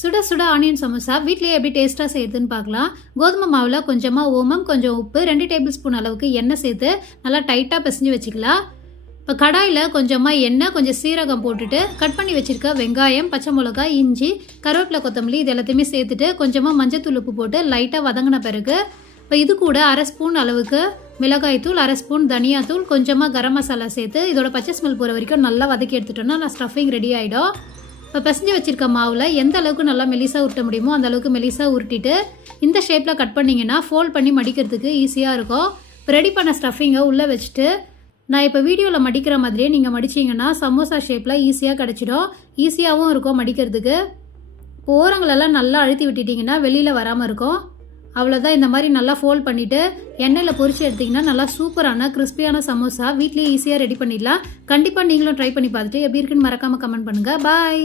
சுட சுட ஆனியன் சமோசா வீட்லேயே எப்படி டேஸ்ட்டாக செய்யுதுன்னு பார்க்கலாம். கோதுமை மாவில் கொஞ்சமாக ஓமம், கொஞ்சம் உப்பு, 2 டேபிள் ஸ்பூன் அளவுக்கு எண்ணெய் சேர்த்து நல்லா டைட்டாக பிசைஞ்சு வச்சுக்கலாம். இப்போ கடாயில் கொஞ்சமாக எண்ணெய், கொஞ்சம் சீரகம் போட்டுட்டு கட் பண்ணி வச்சுருக்க வெங்காயம், பச்சை மிளகாய், இஞ்சி, கருவேப்பிலை, கொத்தமல்லி இது எல்லாத்தையுமே சேர்த்துட்டு கொஞ்சமாக மஞ்சத்தூள் உப்பு போட்டு லைட்டாக வதங்கின பிறகு இப்போ இது கூட 1/2 ஸ்பூன் அளவுக்கு மிளகாய்த்தூள், 1/2 ஸ்பூன் தனியாத்தூள், கொஞ்சமாக கரம் மசாலா சேர்த்து இதோட பச்சை ஸ்மெல் போகிற வரைக்கும் நல்லா வதக்கி எடுத்துட்டோம்னா நான் ஸ்டஃபிங் ரெடி ஆகிடும். இப்போ பிசைஞ்சு வச்சுருக்க மாவில் எந்த அளவுக்கு நல்லா மெலிசாக உருட்ட முடியுமோ அந்த அளவுக்கு மெலிசாக உருட்டிட்டு இந்த ஷேப்பில் கட் பண்ணிங்கன்னா ஃபோல்ட் பண்ணி மடிக்கிறதுக்கு ஈஸியாக இருக்கும். இப்போ ரெடி பண்ண ஸ்டஃபிங்கை உள்ளே வச்சுட்டு நான் இப்போ வீடியோவில் மடிக்கிற மாதிரியே நீங்கள் மடிச்சிங்கன்னா சமோசா ஷேப்பில் ஈஸியாக கிடச்சிடும். ஈஸியாகவும் இருக்கும் மடிக்கிறதுக்கு. இப்போ ஓரங்களெல்லாம் நல்லா அழுத்தி விட்டுட்டிங்கன்னா வெளியில் வராமல் இருக்கும். அவ்வளோதான். இந்த மாதிரி நல்லா ஃபோல்ட் பண்ணிவிட்டு எண்ணெயில் பொரிச்சு எடுத்திங்கன்னா நல்லா சூப்பரான கிறிஸ்பியான சமோசா வீட்லேயே ஈஸியாக ரெடி பண்ணிடலாம். கண்டிப்பாக நீங்களும் ட்ரை பண்ணி பார்த்துட்டு எப்படி இருக்குன்னு மறக்காமல் கமெண்ட் பண்ணுங்கள். பாய்.